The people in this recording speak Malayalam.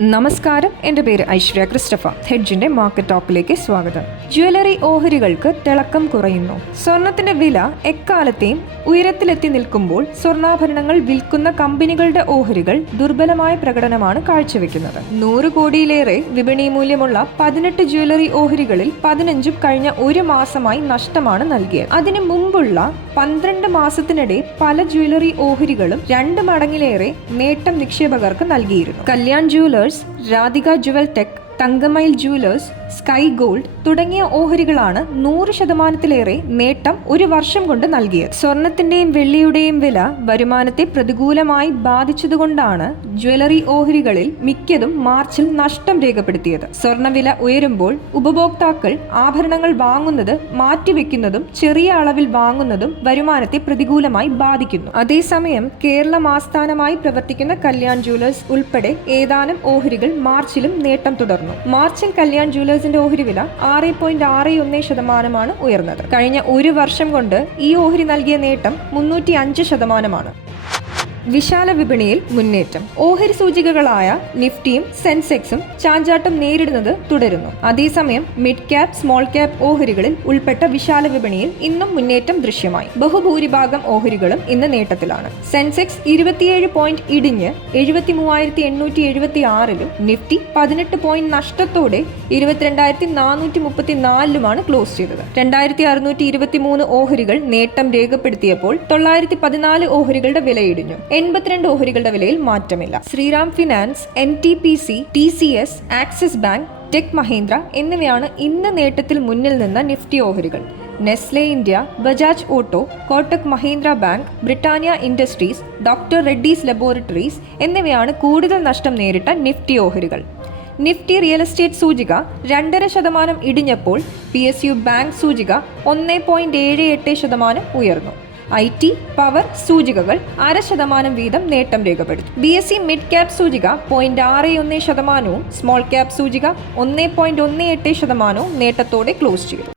നമസ്കാരം. എന്റെ പേര് ഐശ്വര്യ ക്രിസ്റ്റഫ. ഹെഡ്ജിന്റെ മാർക്കറ്റ് ടോക്കിലേക്ക് സ്വാഗതം. ജ്വല്ലറി ഓഹരികൾക്ക് തിളക്കം കുറയുന്നു. സ്വർണത്തിന്റെ വില എക്കാലത്തെയും ഉയരത്തിലെത്തി നിൽക്കുമ്പോൾ സ്വർണാഭരണങ്ങൾ വിൽക്കുന്ന കമ്പനികളുടെ ഓഹരികൾ ദുർബലമായ പ്രകടനമാണ് കാഴ്ചവെക്കുന്നത്. നൂറ് കോടിയിലേറെ വിപണി മൂല്യമുള്ള പതിനെട്ട് ജ്വല്ലറി ഓഹരികളിൽ പതിനഞ്ചും കഴിഞ്ഞ ഒരു മാസമായി നഷ്ടമാണ് നൽകിയത്. അതിനു മുമ്പുള്ള പന്ത്രണ്ട് മാസത്തിനിടെ പല ജ്വല്ലറി ഓഹരികളും രണ്ട് മടങ്ങിലേറെ നേട്ടം നിക്ഷേപകർക്ക് നൽകിയിരുന്നു. Kalyan Jewellers Radhika Jewel Tech Thangamayil Jewellers Sky Gold തുടങ്ങിയ ഓഹരികളാണ് നൂറ് ശതമാനത്തിലേറെ നേട്ടം ഒരു വർഷം കൊണ്ട് നൽകിയത്. സ്വർണത്തിന്റെയും വെള്ളിയുടെയും വില വരുമാനത്തെ പ്രതികൂലമായി ബാധിച്ചതുകൊണ്ടാണ് ജ്വല്ലറി ഓഹരികളിൽ മിക്കതും മാർച്ചിൽ നഷ്ടം രേഖപ്പെടുത്തിയത്. സ്വർണവില ഉയരുമ്പോൾ ഉപഭോക്താക്കൾ ആഭരണങ്ങൾ വാങ്ങുന്നത് മാറ്റിവെക്കുന്നതും ചെറിയ അളവിൽ വാങ്ങുന്നതും വരുമാനത്തെ പ്രതികൂലമായി ബാധിക്കുന്നു. അതേസമയം കേരളം ആസ്ഥാനമായി പ്രവർത്തിക്കുന്ന കല്യാൺ ജ്വല്ലേഴ്സ് ഉൾപ്പെടെ ഏതാനും ഓഹരികൾ മാർച്ചിലും നേട്ടം തുടർന്നു. മാർച്ചിൽ കല്യാൺ ജുവലേഴ്സിന്റെ ഓഹരി വില ആറ് പോയിന്റ് ആറ് ഒന്ന് ശതമാനമാണ് ഉയർന്നത്. കഴിഞ്ഞ ഒരു വർഷം കൊണ്ട് ഈ ഓഹരി നൽകിയ നേട്ടം മുന്നൂറ്റി അഞ്ച് ശതമാനമാണ്. വിശാല വിപണിയിൽ മുന്നേറ്റം. ഓഹരി സൂചികകളായ നിഫ്റ്റിയും സെൻസെക്സും ചാഞ്ചാട്ടം നേരിടുന്നത് തുടരുന്നു. അതേസമയം മിഡ് ക്യാപ് സ്മോൾ ക്യാപ് ഓഹരികളിൽ ഉൾപ്പെട്ട വിശാല വിപണിയിൽ ഇന്നും മുന്നേറ്റം ദൃശ്യമായി. ബഹുഭൂരിഭാഗം ഓഹരികളും ഇന്ന് നേട്ടത്തിലാണ്. സെൻസെക്സ് ഇരുപത്തിയേഴ് പോയിന്റ് ഇടിഞ്ഞ് എഴുപത്തി മൂവായിരത്തി എണ്ണൂറ്റി എഴുപത്തി ആറിലും നിഫ്റ്റി പതിനെട്ട് പോയിന്റ് നഷ്ടത്തോടെ ഇരുപത്തിരണ്ടായിരത്തി നാനൂറ്റി മുപ്പത്തി നാലിലുമാണ് ക്ലോസ് ചെയ്തത്. രണ്ടായിരത്തി അറുന്നൂറ്റി ഇരുപത്തി മൂന്ന് ഓഹരികൾ നേട്ടം രേഖപ്പെടുത്തിയപ്പോൾ തൊള്ളായിരത്തി പതിനാല് ഓഹരികളുടെ വിലയിടിഞ്ഞു എൺപത്തിരണ്ട് ഓഹരികളുടെ വിലയിൽ മാറ്റമില്ല. Shriram finance N T P C T C S Axis Bank Tech Mahindra എന്നിവയാണ് ഇന്ന് നേട്ടത്തിൽ മുന്നിൽ നിന്ന നിഫ്റ്റി ഓഹരികൾ. Nestle India Bajaj auto Kotak Mahindra bank Britannia industries doctor Reddy's laboratories എന്നിവയാണ് കൂടുതൽ നഷ്ടം നേരിട്ട നിഫ്റ്റി ഓഹരികൾ. നിഫ്റ്റി റിയൽ എസ്റ്റേറ്റ് സൂചിക രണ്ടര ശതമാനം ഇടിഞ്ഞപ്പോൾ പി എസ് യു ബാങ്ക് സൂചിക ഒന്ന് പോയിന്റ് ഏഴ് എട്ട് ശതമാനം ഉയർന്നു. ഐ ടി പവർ സൂചികകൾ അര ശതമാനം വീതം നേട്ടം രേഖപ്പെടുത്തി. B S C mid cap സൂചിക പോയിന്റ് ആറ് ഒന്ന് ശതമാനവും സ്മോൾ ക്യാപ് സൂചിക ഒന്ന് പോയിന്റ് ഒന്ന് എട്ട് ശതമാനവും നേട്ടത്തോടെ ക്ലോസ് ചെയ്തു.